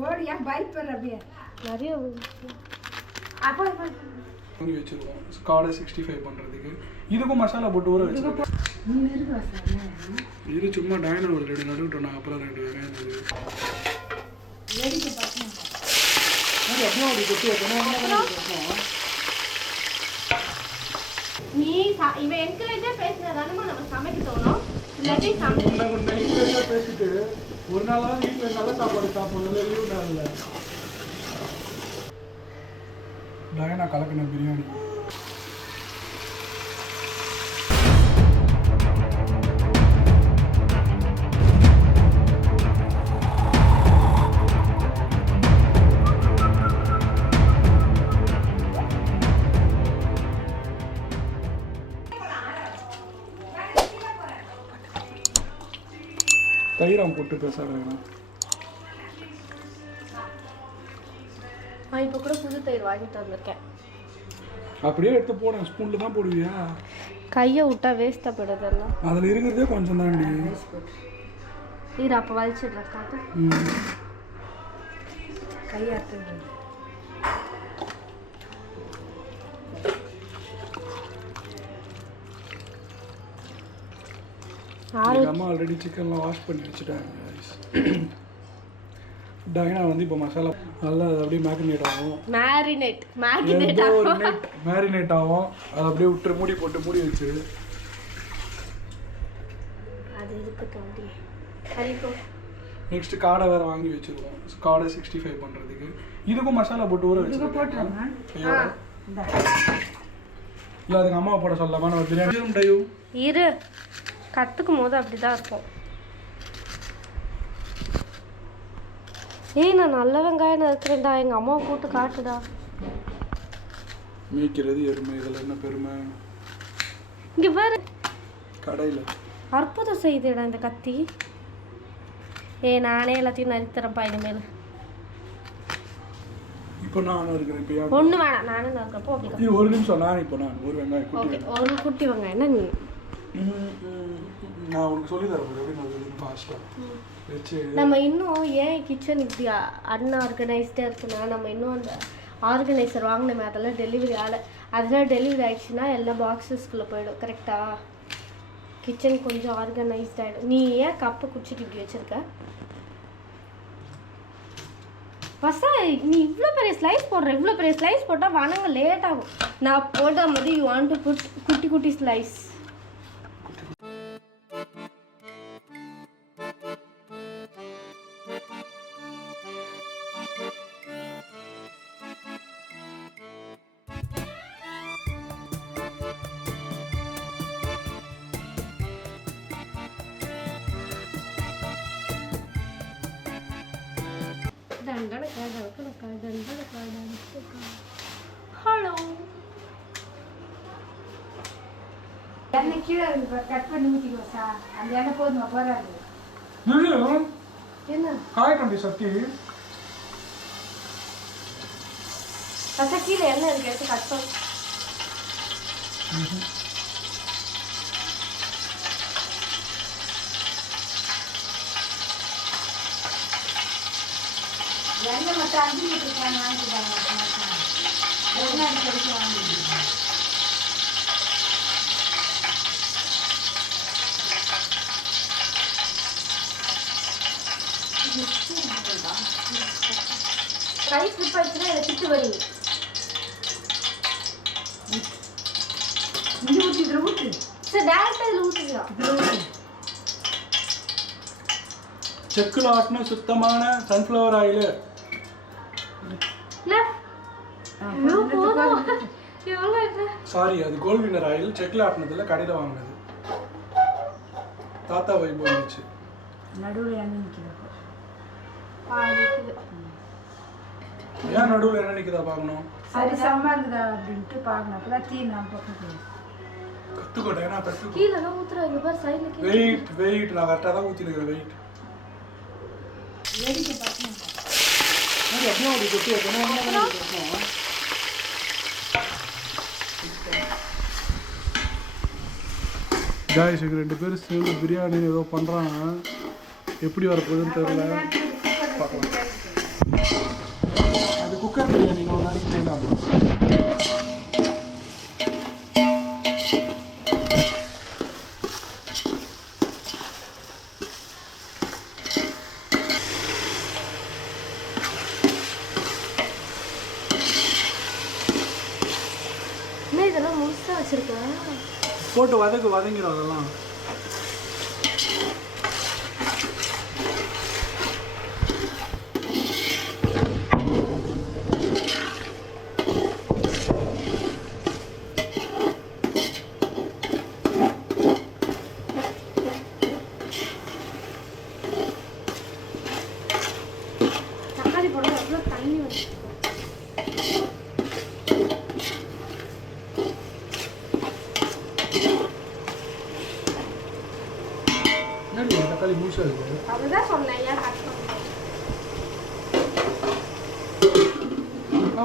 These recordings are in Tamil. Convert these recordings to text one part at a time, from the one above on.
ஓடியா பைக் பண்ண அப்படியே நிறைய அப்போ வாங்கி வச்சுருக்கோம் காடை 65 பண்ணுறதுக்கு. இதுக்கும் மசாலா போட்டு ஊற வச்சுருக்கோம். இது சும்மா டைனர் ஒரு 2 நடுவிட்டோம். நான் அப்புறம் 2 வெங்காயம் அப்படி கொட்டி வைக்கணும். நீ இவன் என்கரேஜாக பேசுனதானே நம்ம சமைக்க தோணும். இல்லாட்டி பேசிட்டு ஒரு நாளாவது வீட்டில் நல்ல சாப்பாடு சாப்பிடணும். லீவ் நாளில் டயனா கலக்கின பிரியாணி. தயிரம் போட்டு பேசுகிறேன். நான் இப்போ கூட புது தயிர் வாங்கிட்டு வந்திருக்கேன். அப்படியே எடுத்து போடுறேன். ஸ்பூனில் தான் போடுவியா? கையை விட்டா வேஸ்ட்டாக போயிடுதெல்லாம். அதில் இருக்கிறதே கொஞ்சம் தாண்டி. இரு அப்போ வலிச்சிடுறேன் காட்டு. கையாட்டு அம்மா ஆல்ரெடி சிக்கன்லாம் வாஷ் பண்ணி வச்சுட்டாங்க. டைனா வந்து இப்போ மசாலா நல்லா அப்படியே மேரினேட் ஆகும். மேரினேட் ஆகும். அதை அப்படியே விட்டு மூடி போட்டு மூடி வச்சு அது நெக்ஸ்ட் காடை வேறு வாங்கி வச்சுருக்கோம். காடை 65 பண்ணுறதுக்கு. இதுக்கும் மசாலா போட்டு ஊற வச்சுருக்கோம். இல்லை அதுக்கு அம்மா போட சொல்லலாமா? நம்ம பிரியாணி இரு கற்றுக்கும் போது அப்படி தான் இருக்கும். ஏய் நான் நல்ல வெங்காயம் இருக்கிறேன்டா. எங்கள் அம்மாவை கூப்பிட்டு காட்டுடா. மேய்க்கிறது எருமை. இதில் என்ன பெருமை? இங்கே பாரு கடையில் அற்புதம் செய்துடா இந்த கத்தி. நானே எல்லாத்தையும் நறுத்துறேன்ப்பா இனிமேல். இப்போ நானும் இருக்கிறேன். ஒன்று வேணாம் நானும் நறுக்கிறப்போ அப்படி. ஒரு நிமிஷம். நான் ஒரு வெங்காயம் ஓகே ஒரு குட்டி வெங்காயம் என்ன நீ நான் உனக்கு சொல்லி தரேன் எப்படி ஃபாஸ்ட்டாக வச்சு. நம்ம இன்னும் ஏன் கிச்சன் இப்படி அன்ஆர்கனைஸ்டாக இருக்குன்னா நம்ம இன்னும் அந்த ஆர்கனைசர் வாங்கினோமே அதெல்லாம் டெலிவரி அதெல்லாம் டெலிவரி ஆகிடுச்சுன்னா எல்லாம் பாக்ஸஸ்குள்ளே போயிடும். கரெக்டாக கிச்சன் கொஞ்சம் ஆர்கனைஸ்ட் ஆகிடும். நீ ஏன் கப்பை குடிச்சிட்டு இப்படி வச்சுருக்க? ஃபஸ்ட்டா நீ இவ்வளோ பெரிய ஸ்லைஸ் போடுற. இவ்வளோ பெரிய ஸ்லைஸ் போட்டால் வணங்க லேட் ஆகும். நான் போட்ட மாதிரி யூ வாண்ட் டு புட் குட்டி குட்டி ஸ்லைஸ். ஹலோ எண்ணெய் கீழே கட் பண்ணி ஊற்றிக்கோ சார். அந்த எண்ணெய் போதுமா? போறாது. என்ன காய்கண்டி சக்தி கீழே எண்ணெய் இருக்கு எடுத்து கட் பண்ணு. எண்ணெய் மட்டும் 5 லிட்டர் கேன் வாங்கிட்டாங்க. எண்ணெய் அடிக்கடிக்கு வாங்கிட்டு கை ஸ்லிப் ஆயிடுச்சுன்னா இதை திட்டு வரீங்க. இங்கே ஊற்றி இதில் ஊற்று சார் டேரக்டாக இதில் ஊற்றிக்கலாம். இதில் ஊற்று. செக்கில் ஆட்டின சுத்தமான சன்ஃப்ளவர் ஆயில். சாரி அது கோல்ட் வின்னர் ஆயில். செக்கில் ஆட்டினதில் கடையில் வாங்கினது. தாத்தா வைப் வந்துச்சு. நடுவில் எண்ணெய் நிற்கிறது. ஏன் நடுவில் என்ன நிற்குதா பார்க்கணும். சரி செம்ம இருக்குதா அப்படின்ட்டு பார்க்கணும். அப்போதான் தீ நான் பக்கம் கற்றுக்கோட்டேன். ஏன்னா கற்றுக்கோ. கீழே தான் ஊற்றுறாங்க பார் சைடில். வெயிட் நான் கரெக்டாக தான் ஊற்றினுக்கிறேன். வெயிட் வேடிக்கை பார்க்கணும். அப்படியே அப்படி கொட்டி வைக்கணும். காய்ஸ் இங்கே 2 பேர் சேர்ந்து பிரியாணி ஏதோ பண்ணுறாங்க. எப்படி வரப்போகுதுன்னு தெரியல. பார்க்கலாம். அது குக்கர் பிரியாணி ஒரு நாளைக்கு செய்யலாம். என்ன இதெல்லாம் முழுசாக வச்சுருக்கேன். போட்டு வதங்கிடும் அதெல்லாம். தக்காளி போட எவ்வளோ தண்ணி வச்சு தக்காளி முழுசாக இருக்குது. அப்படிதான் சொன்னேன். ஏன் கட் பண்ணேன்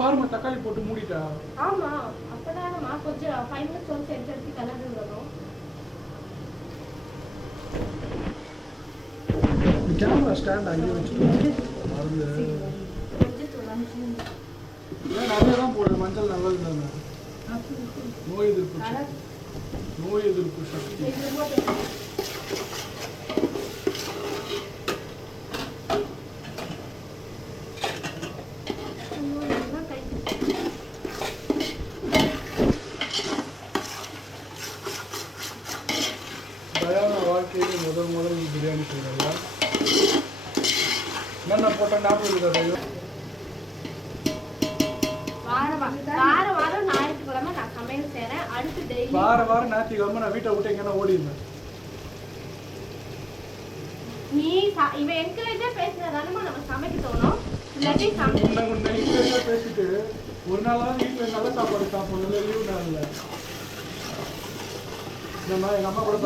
பாருமா தக்காளி போட்டு மூடிட்டா. ஆமாம், அப்போதானம்மா கொஞ்சம் 5 minutes வந்து எடுத்து கலந்து விடணும். கேமரா ஸ்டாண்ட் அங்கேயே வச்சுட்டு மருந்து நிறைய தான் போடுது. மஞ்சள் நல்லது தானே, நோய் எதிர்ப்பு சக்தி. தயாரான வாழ்க்கையில முதல் பிரியாணி செய்யறா. என்னென்ன போட்ட ஞாபகம் இருக்கா? வாரம் ஞாயிற்றுக்கிழமை நான் சமையல் செய்கிறேன். அடுத்து டெய்லி வாரம் ஞாயிற்றுக்கிழமை நான் வீட்டை விட்டு எங்கன்னா ஓடிடுவேன். நீ இவன் என்கரேஜா பேசுனதானமா நம்ம சமைக்க தோணும். இல்லாட்டி பேசிட்டு ஒரு நாளாவது வீட்டில் நல்ல சாப்பாடு சாப்பிடணும். லீவ் நாளில் இந்த மாதிரி எங்கள் அம்மா கூட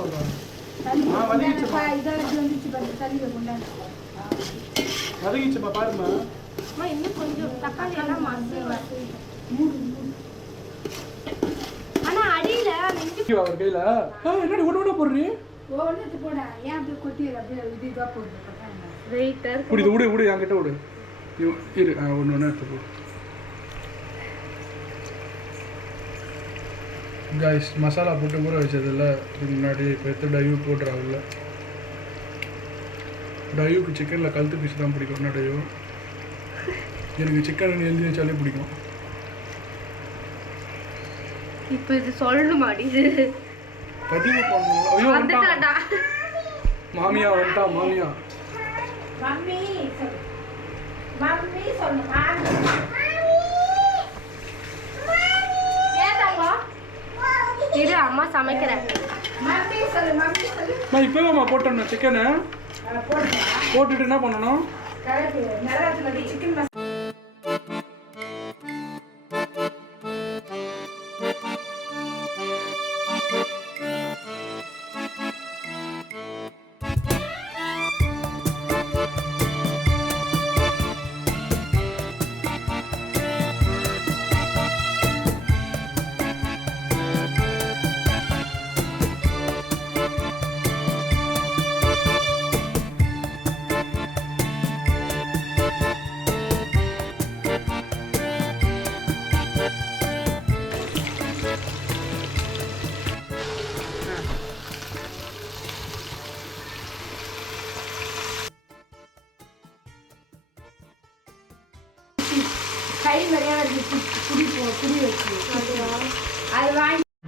சொல்கிறாங்க. வதங்கிச்சுமா பாருமா. இன்னும் கொஞ்சம் தக்காளி எல்லாம் ஆனா அடியில அவர் கையில என்னடி ஒண்ணு போடுறீ? வெயிட்டர் விடு என்கிட்ட விடு. இரு ஒன்று எடுத்து போடு. காய்ஸ் மசாலா போட்டு ஊற வச்சதில்ல இதுக்கு முன்னாடி. இப்போ எடுத்து டையூ போட்டுறாங்கல்ல. டையூக்கு சிக்கனில் கழுத்து பீஸ் தான் பிடிக்கும். என்ன டையூ? எனக்கு சிக்கன் எழுதி வச்சாலே பிடிக்கும். இப்போ இது சொல்லணுமாடி? பதிவு பண்ணணும். ஐயோ வந்துட்டான்டா மாமியா. வந்துட்டா மாமியா. இரு அம்மா சமைக்கிறேன். நான் இப்போவே போட்டேன் சிக்கனை. போட்டுட்டு என்ன பண்ணணும்?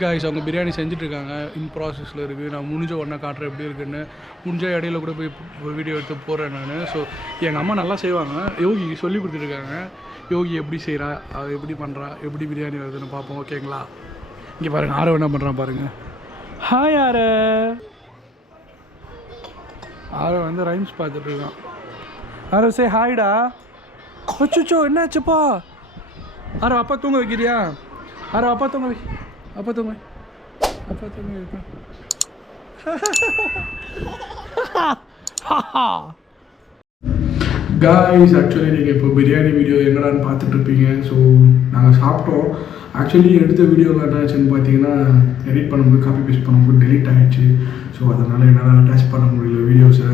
காய்ஸ் அவங்க பிரியாணி செஞ்சுட்ருக்காங்க. இன் ப்ராசஸில் இருக்குது. நான் முடிஞ்ச உடனே காட்டுறேன் எப்படி இருக்குன்னு. முடிஞ்ச இடையில கூட போய் வீடியோ எடுத்து போகிறேன் நான். ஸோ எங்கள் அம்மா நல்லா செய்வாங்க. யோகி சொல்லி கொடுத்துருக்காங்க. யோகி எப்படி செய்கிறா, அது எப்படி பண்ணுறா, எப்படி பிரியாணி வருதுன்னு பார்ப்போம். ஓகேங்களா? இங்கே பாருங்கள் ஆரோ என்ன பண்ணுறான் பாருங்கள். ஹாய் ஆரோ வந்து ரைம்ஸ் பார்த்துட்ருக்கான். ஆரோ சே ஹாய்டா. அச்சோ என்னாச்சுப்பா? ஆரோ அப்பா தூங்க வைக்கிறியா? ஆரோ அப்பா தூங்க வை. அப்பா தூங்க வைப்பேன். காய்ஸ் ஆக்சுவலி நீங்கள் இப்போ பிரியாணி வீடியோ எங்கடான்னு பார்த்துட்ருப்பீங்க. ஸோ நாங்கள் சாப்பிட்டோம். ஆக்சுவலி எடுத்த வீடியோவில் என்ன ஆச்சுன்னு பார்த்தீங்கன்னா எடிட் பண்ணும்போது காப்பி பேஸ்ட் பண்ணும்போது டெலீட் ஆகிடுச்சு. ஸோ அதனால் என்னால் அட்டாச் பண்ண முடியல வீடியோஸை.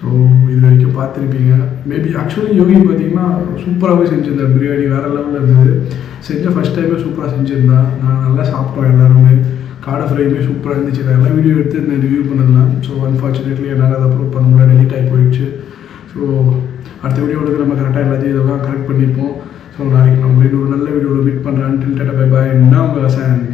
ஸோ ஸோ இது வரைக்கும் பார்த்துருப்பீங்க. மேபி ஆக்சுவலி யோகி பார்த்தீங்கன்னா சூப்பராகவே செஞ்சுருந்தார். பிரியாணி வேறு லெவலில் இருந்தது. செஞ்ச ஃபஸ்ட் டைமே சூப்பராக செஞ்சுருந்தேன். நான் நல்லா சாப்பிட்டோம் எல்லாருமே. காடை ஃப்ரையுமே சூப்பராக இருந்துச்சு. நான் எல்லாம் வீடியோ எடுத்து இந்த ரிவ்யூ பண்ணலாம். ஸோ அன்ஃபார்ச்சுனேட்லி என்னால் அதை அப்லோட் பண்ண முடியல, டெலிட் ஆகி போயிடுச்சு. ஸோ அடுத்த வீடியோவில் நம்ம கரெக்டாக எல்லாத்தையும் இதெல்லாம் கரெக்ட் பண்ணிப்போம். ஸோ நாளைக்கு நம்ம ஒரு நல்ல வீடியோவில் மீட் பண்ணுறேன். டில் டாடா பை பாய். நான் உங்கள் வசந்த்.